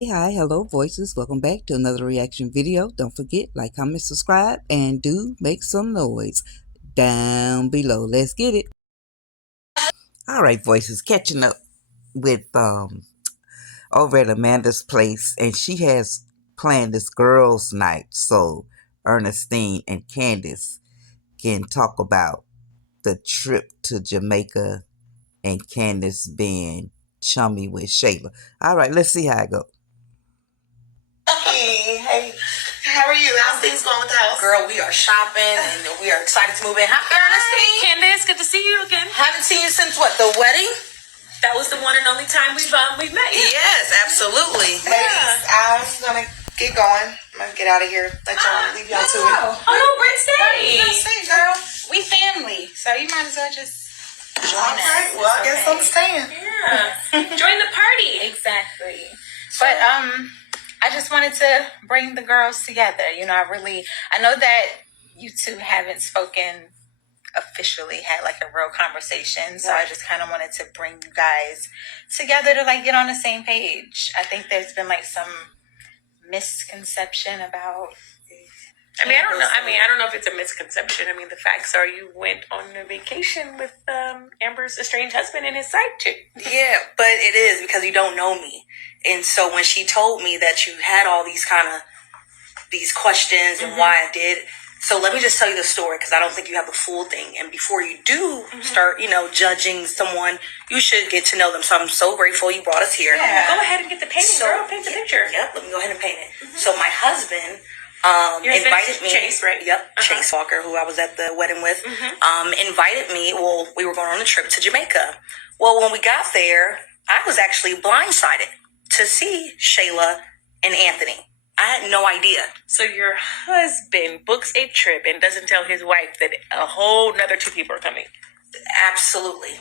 Hey, hi, hello, voices. Welcome back to another reaction video. Don't forget, like, comment, subscribe, and do make some noise down below. Let's get it. All right, voices, catching up with over at Amanda's place, and she has planned this girls' night so Ernestine and Candace can talk about the trip to Jamaica and Candace being chummy with Shayla. All right, let's see how it goes. Hey, how are you? How's things going with the house? Girl, we are shopping and we are excited to move in. Happy Ernestine. Candace, good to see you again. Haven't seen you since what, the wedding? That was the one and only time we've met. Yes, absolutely. Yeah. Ladies, I'm gonna get going. I'm gonna get out of here. Let y'all leave y'all to it. Oh no, Brent, stay. Stay, girl. We family, so you might as well just join All us. right. Well, I guess I'm staying. Yeah. Join the party. Exactly. But I just wanted to bring the girls together. I know that you two haven't spoken officially, had like a real conversation. So I just kind of wanted to bring you guys together to like get on the same page. I think there's been like some misconception about. I don't know if it's a misconception. I mean, the facts are you went on a vacation with Amber's estranged husband and his side chick. Yeah, but it is because you don't know me. And so when she told me that you had all these these questions and why I did, so let me just tell you the story because I don't think you have the full thing. And before you do start, judging someone, you should get to know them. So I'm so grateful you brought us here. Yeah. Go ahead and get the painting, girl. Paint the picture. Yep, let me go ahead and paint it. So my husband Your invited me. Chase, right? Yep, Chase Walker, who I was at the wedding with, invited me. Well, we were going on a trip to Jamaica. Well, when we got there, I was actually blindsided to see Shayla and Anthony. I had no idea. So your husband books a trip and doesn't tell his wife that a whole nother two people are coming. Absolutely.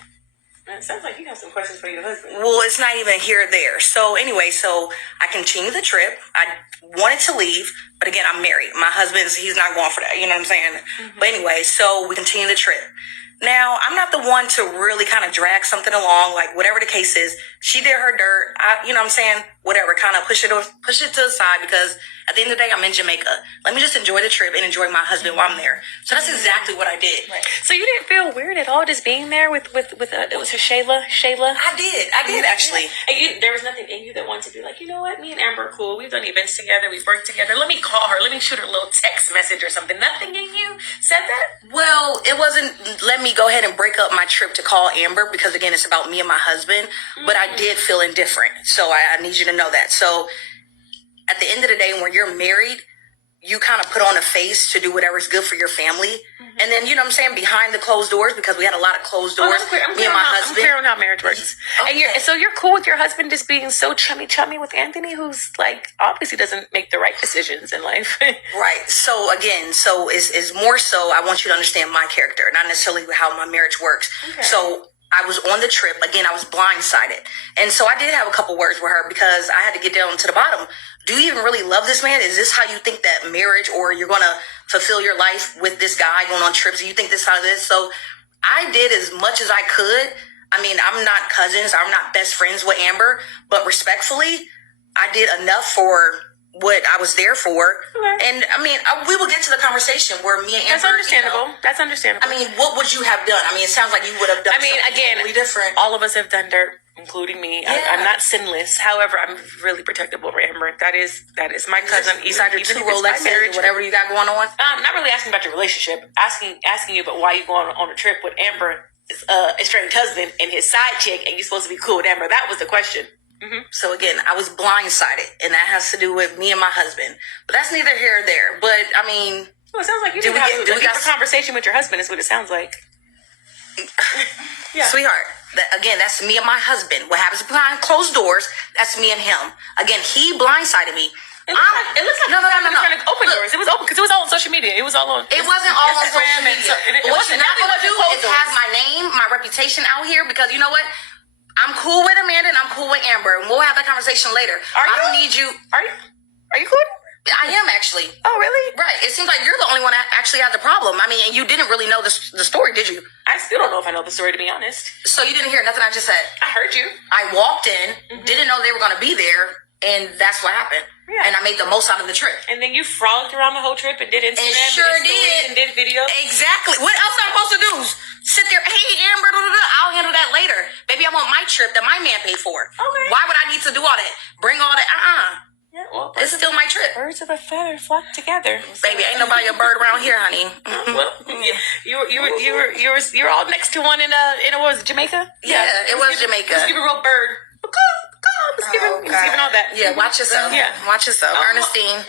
It sounds like you have some questions for your husband. Well, it's not even here or there. So anyway, I continued the trip. I wanted to leave, but again, I'm married. My he's not going for that. You know what I'm saying? But anyway, so we continue the trip. Now, I'm not the one to really kind of drag something along, like whatever the case is. She did her dirt. You know what I'm saying? Whatever, kind of push it to the side because at the end of the day, I'm in Jamaica. Let me just enjoy the trip and enjoy my husband while I'm there. So that's exactly what I did. Right. So you didn't feel weird at all just being there with it was her Shayla? I did actually. And there was nothing in you that wanted to be like, you know what, me and Amber are cool. We've done events together. We've worked together. Let me call her. Let me shoot her a little text message or something. Nothing in you said that? Well, it wasn't let me go ahead and break up my trip to call Amber because, again, it's about me and my husband. But I did feel indifferent. So I need you to know that. So at the end of the day, when you're married, you kind of put on a face to do whatever's good for your family. And then, you know what I'm saying, behind the closed doors, because we had a lot of closed doors, I'm clear me and my husband. I'm clear on how marriage works. Okay. And so you're cool with your husband just being so chummy with Anthony, who's like, obviously doesn't make the right decisions in life. Right. So again, it's more so I want you to understand my character, not necessarily how my marriage works. Okay. So I was on the trip. Again, I was blindsided. And so I did have a couple words with her because I had to get down to the bottom. Do you even really love this man? Is this how you think that marriage or you're going to fulfill your life with this guy going on trips? Do you think this is how it is? So I did as much as I could. I mean, I'm not cousins. I'm not best friends with Amber. But respectfully, I did enough for what I was there for. Okay. And I mean, we will get to the conversation where me and Amber. That's understandable. That's understandable. I mean, what would you have done? I mean, it sounds like you would have done something totally different. All of us have done dirt, including me. Yeah. I'm not sinless. However, I'm really protective over Amber. That is my cousin. Even two Rolexes, whatever you got going on. Not really asking about your relationship. Asking you about why you going on a trip with Amber, estranged husband, and his side chick, and you're supposed to be cool with Amber. That was the question. So again, I was blindsided, and that has to do with me and my husband. But that's neither here or there. But I mean, well, it sounds like you did have a deeper conversation with your husband. Is what it sounds like. Yeah. Sweetheart. Again, that's me and my husband. What happens behind closed doors? That's me and him. Again, he blindsided me. It looks like no. Open doors. It was open because it was all on social media. It was all on. It wasn't all on social Instagram. media. What you're not going to do is have my name, my reputation out here because you know what? I'm cool with Amanda and I'm cool with Amber, and we'll have that conversation later. I don't need you. Are you cool? I am actually. Oh, really? Right. It seems like you're the only one that actually had the problem. I mean, and you didn't really know the story, did you? I still don't know if I know the story, to be honest. So you didn't hear nothing I just said? I heard you. I walked in, didn't know they were going to be there. And that's what happened. Yeah. And I made the most out of the trip. And then you frolicked around the whole trip and did Instagram. And sure did. And did videos. Exactly. What else am I supposed to do? Sit there, hey, Amber, I'll handle that later. Baby, I want my trip that my man paid for. Okay. Why would I need to do all that? Bring all that? Yeah, well, it's still my trip. Birds of a feather flock together. Baby, ain't nobody a bird around here, honey. Well, you were all next to one in what was it, Jamaica? Yeah, it was Jamaica. Let's give a real bird. Let's give him all that. Yeah, watch yourself. Yeah, watch yourself, Ernestine.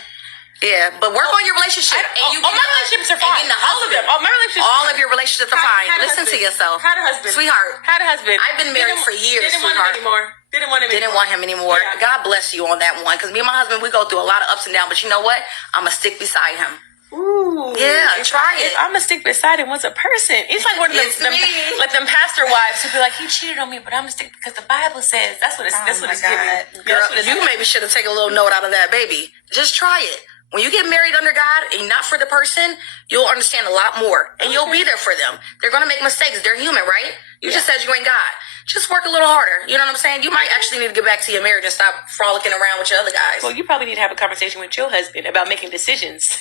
Yeah, but work on your relationship. My relationships are fine. All of them. All of your relationships are fine. Listen to yourself. Had a husband. Sweetheart. Had a husband. I've been married for years, Didn't sweetheart. Didn't want him anymore. Yeah. God bless you on that one. Because me and my husband, we go through a lot of ups and downs. But you know what? I'm going to stick beside him. Ooh. Yeah, try it. I'm going to stick beside him once a person. It's like one of them pastor wives who be like, he cheated on me, but I'm going to stick because the Bible says. That's what it's giving. Girl, you maybe should have taken a little note out of that, baby. Just try it. When you get married under God and not for the person, you'll understand a lot more. And you'll be there for them. They're going to make mistakes. They're human, right? You just said you ain't God. Just work a little harder. You know what I'm saying? You might actually need to get back to your marriage and stop frolicking around with your other guys. Well, you probably need to have a conversation with your husband about making decisions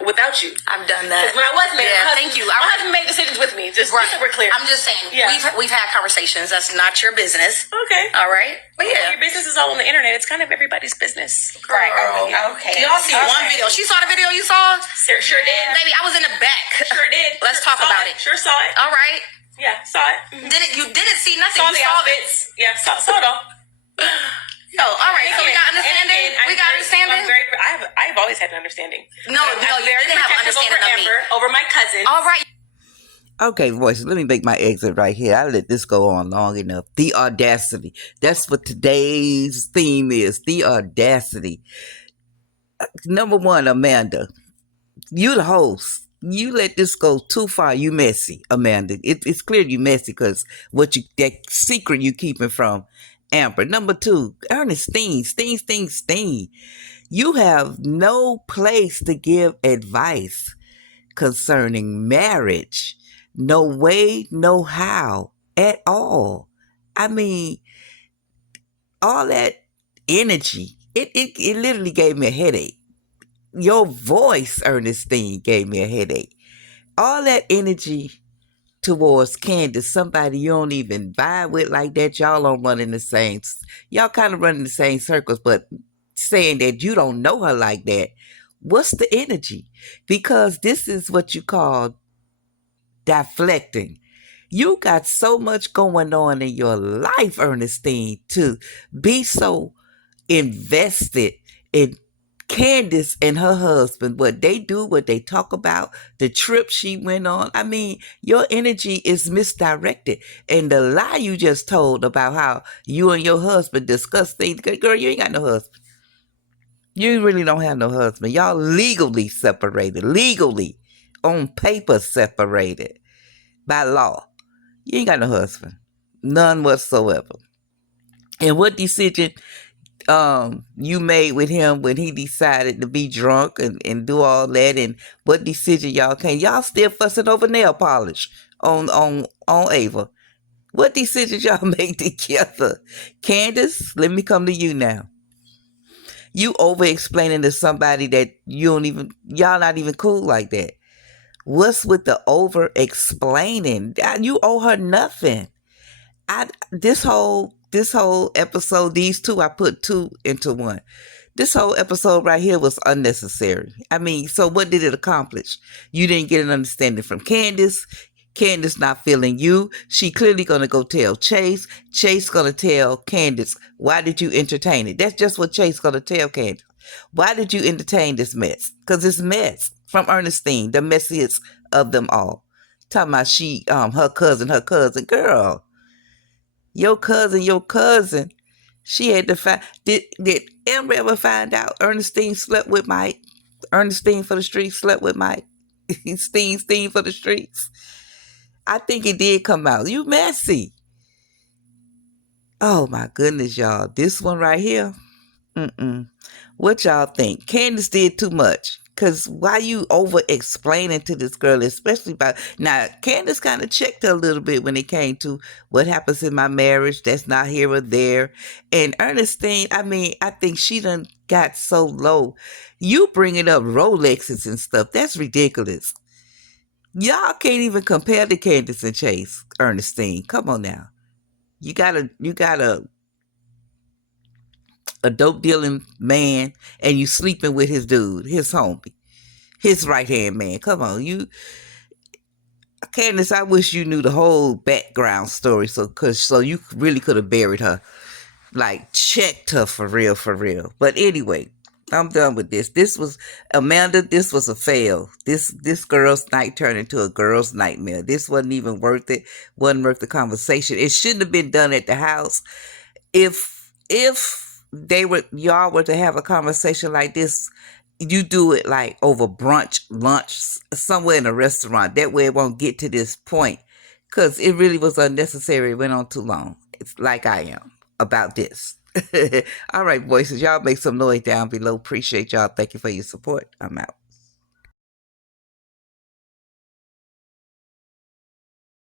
without you. I've done that. When I was married, thank you. My husband made decisions with me. Just so we're clear. I'm just saying, we've had conversations. That's not your business. Okay. All right? But yeah. Your business is all on the internet. It's kind of everybody's business. Girl. Right. Okay. Y'all see one video. She saw the video you saw? Sure did. Baby, I was in the back. Sure did. Let's talk about it. Sure saw it. All right. Yeah, saw it. You didn't see nothing. Saw the outfits. Yeah, saw it all. Oh, all right. So we got understanding. I've always had an understanding. No, you didn't have an understanding of me. Over my cousin. All right. Okay, voices, let me make my exit right here. I let this go on long enough. The audacity. That's what today's theme is. The audacity. Number one, Amanda. You the host. You let this go too far. You messy, Amanda. It's clear you messy because that secret you keeping from Amber. Number two, Ernestine. Stine. You have no place to give advice concerning marriage. No way, no how at all. I mean, all that energy, it literally gave me a headache. Your voice, Ernestine, gave me a headache. All that energy towards Candace, somebody you don't even vibe with like that. Y'all don't run in the same, y'all kind of run in the same circles, but saying that you don't know her like that, what's the energy? Because this is what you call deflecting. You got so much going on in your life, Ernestine, to be so invested in Candace and her husband, what they do, what they talk about, the trip she went on. I mean, your energy is misdirected. And the lie you just told about how you and your husband discuss things, girl, you ain't got no husband. You really don't have no husband. Y'all legally separated, legally on paper separated by law. You ain't got no husband. None whatsoever. And what decision you made with him when he decided to be drunk and do all that, and what decision y'all still fussing over nail polish on Ava. What decisions y'all make together? Candace, let me come to you now. You over explaining to somebody that y'all not even cool like that. What's with the over explaining? You owe her nothing. This whole episode, these two, I put two into one. This whole episode right here was unnecessary. I mean, so what did it accomplish? You didn't get an understanding from Candace. Candace not feeling you. She clearly gonna go tell Chase. Chase gonna tell Candace, why did you entertain it? That's just what Chase gonna tell Candace. Why did you entertain this mess? Because it's mess from Ernestine, the messiest of them all. Talking about her cousin, girl. Your cousin, she had to find, did Amber ever find out Ernestine slept with Mike? Ernestine for the streets slept with Mike? Stine for the streets? I think it did come out. You messy. Oh my goodness, y'all. This one right here. What y'all think? Candace did too much. Cause why you over explaining to this girl, especially about now? Candace kind of checked her a little bit when it came to what happens in my marriage. That's not here or there. And Ernestine, I mean, I think she done got so low. You bringing up Rolexes and stuff, that's ridiculous. Y'all can't even compare to Candace and Chase. Ernestine, come on now. You got a dope dealing man, and you sleeping with his dude, his homie, his right hand man. Come on, you, Candace. I wish you knew the whole background story, so you really could have buried her, like checked her for real, for real. But anyway, I'm done with this. This was Amanda. This was a fail. This girl's night turned into a girl's nightmare. This wasn't even worth it. Wasn't worth the conversation. It shouldn't have been done at the house. If y'all were to have a conversation like this, you do it like over brunch, lunch, somewhere in a restaurant. That way it won't get to this point, because it really was unnecessary. It went on too long. It's like I am about this. All right, voices, y'all make some noise down below. Appreciate y'all. Thank you for your support. I'm out.